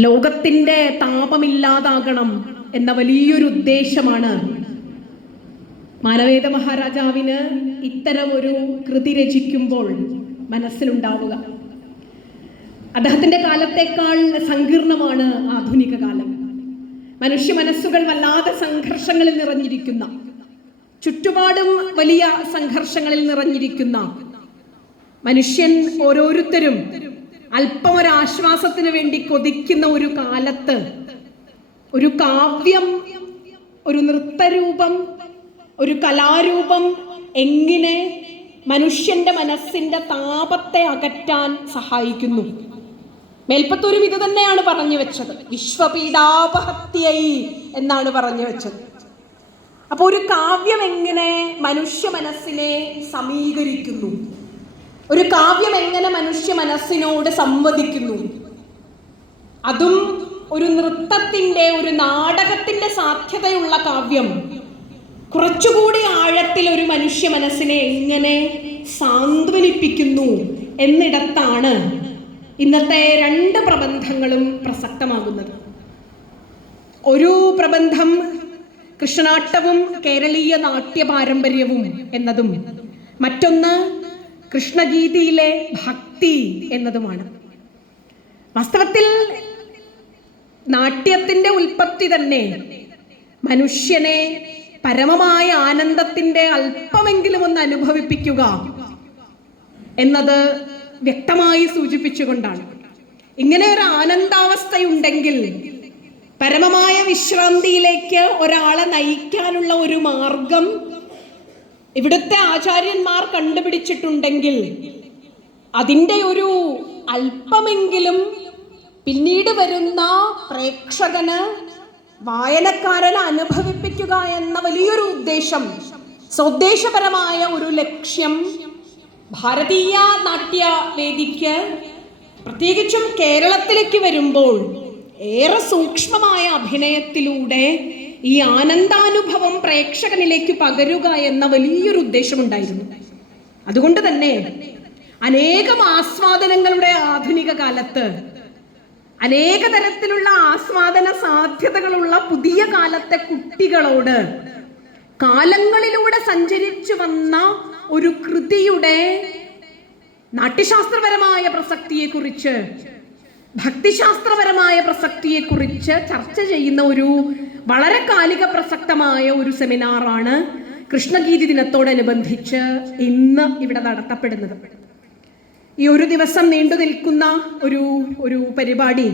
ലോകത്തിന്റെ താപമില്ലാതാകണം എന്ന വലിയൊരു ഉദ്ദേശമാണ്. മാനവേദ മഹാരാജാവിന് ഇത്തരം ഒരു കൃതി രചിക്കുമ്പോൾ മനസ്സിലുണ്ടാവുക. അദ്ദേഹത്തിന്റെ കാലത്തേക്കാൾ സങ്കീർണമാണ് ആധുനിക കാലം. മനുഷ്യ മനസ്സുകൾ വല്ലാതെ സംഘർഷങ്ങളിൽ നിറഞ്ഞിരിക്കുന്ന ചുറ്റുപാടും വലിയ സംഘർഷങ്ങളിൽ നിറഞ്ഞിരിക്കുന്ന മനുഷ്യൻ ഓരോരുത്തരും അല്പം ഒരു ആശ്വാസത്തിന് വേണ്ടി കൊതിക്കുന്ന ഒരു കാലത്ത് ഒരു കാവ്യം ഒരു നൃത്തരൂപം ഒരു കലാരൂപം എങ്ങനെ മനുഷ്യന്റെ മനസ്സിന്റെ താപത്തെ അകറ്റാൻ സഹായിക്കുന്നു? മേൽപ്പത്തൊരു ഇത് തന്നെയാണ് പറഞ്ഞു വെച്ചത്. വിശ്വപീഡാപഹത്യൈ എന്നാണ് പറഞ്ഞു വെച്ചത്. അപ്പോൾ ഒരു കാവ്യം എങ്ങനെ മനുഷ്യ മനസ്സിനെ സമീകരിക്കുന്നു? ഒരു കാവ്യം എങ്ങനെ മനുഷ്യ മനസ്സിനോട് സംവദിക്കുന്നു. അതും ഒരു നൃത്തത്തിന്റെ ഒരു നാടകത്തിന്റെ സാധ്യതയുള്ള കാവ്യം. കുറച്ചുകൂടി ആഴത്തിൽ ഒരു മനുഷ്യ മനസ്സിനെ എങ്ങനെ സാന്ത്വനിപ്പിക്കുന്നു എന്നിടത്താണ് ഇന്നത്തെ രണ്ട് പ്രബന്ധങ്ങളും പ്രസക്തമാകുന്നത്. ഒരു പ്രബന്ധം കൃഷ്ണനാട്ടവും കേരളീയ നാട്യ പാരമ്പര്യവും എന്നതും. മറ്റൊന്ന് കൃഷ്ണഗീതിയിലെ ഭക്തി എന്നതുമാണ്. വാസ്തവത്തിൽ നാട്യത്തിന്റെ ഉൽപ്പത്തി തന്നെ മനുഷ്യനെ പരമമായ ആനന്ദത്തിന്റെ അല്പമെങ്കിലും ഒന്ന് അനുഭവിപ്പിക്കുക എന്നത് വ്യക്തമായി സൂചിപ്പിച്ചുകൊണ്ടാണ്. ഇങ്ങനെ ഒരു ആനന്ദാവസ്ഥയുണ്ടെങ്കിൽ പരമമായ വിശ്രാന്തിയിലേക്ക് ഒരാളെ നയിക്കാനുള്ള ഒരു മാർഗം ഇവിടുത്തെ ആചാര്യന്മാർ കണ്ടുപിടിച്ചിട്ടുണ്ടെങ്കിൽ അതിന്റെ ഒരു അല്പമെങ്കിലും പിന്നീട് വരുന്ന പ്രേക്ഷകന് വായനക്കാരനെ അനുഭവിപ്പിക്കുക എന്ന വലിയൊരു ഉദ്ദേശം സ്വദേശപരമായ ഒരു ലക്ഷ്യം ഭാരതീയ നാട്യവേദിക്ക് പ്രത്യേകിച്ചും കേരളത്തിലേക്ക് വരുമ്പോൾ ഏറെ സൂക്ഷ്മമായ അഭിനയത്തിലൂടെ ഈ ആനന്ദാനുഭവം പ്രേക്ഷകനിലേക്ക് പകരുക എന്ന വലിയൊരു ഉദ്ദേശമുണ്ടായിരുന്നു. അതുകൊണ്ട് തന്നെ അനേകം ആസ്വാദനങ്ങളുടെ ആധുനിക കാലത്ത് അനേക തരത്തിലുള്ള ആസ്വാദന സാധ്യതകളുള്ള പുതിയ കാലത്തെ കുട്ടികളോട് കാലങ്ങളിലൂടെ സഞ്ചരിച്ചു വന്ന ഒരു കൃതിയുടെ നാട്യശാസ്ത്രപരമായ പ്രസക്തിയെക്കുറിച്ച് ഭക്തിശാസ്ത്രപരമായ പ്രസക്തിയെക്കുറിച്ച് ചർച്ച ചെയ്യുന്ന ഒരു വളരെ കാലിക പ്രസക്തമായ ഒരു സെമിനാറാണ് കൃഷ്ണഗീതി ദിനത്തോടനുബന്ധിച്ച് ഇന്ന് ഇവിടെ നടത്തപ്പെടുന്നത്. ഈ ഒരു ദിവസം നീണ്ടു നിൽക്കുന്ന ഒരു ഒരു പരിപാടി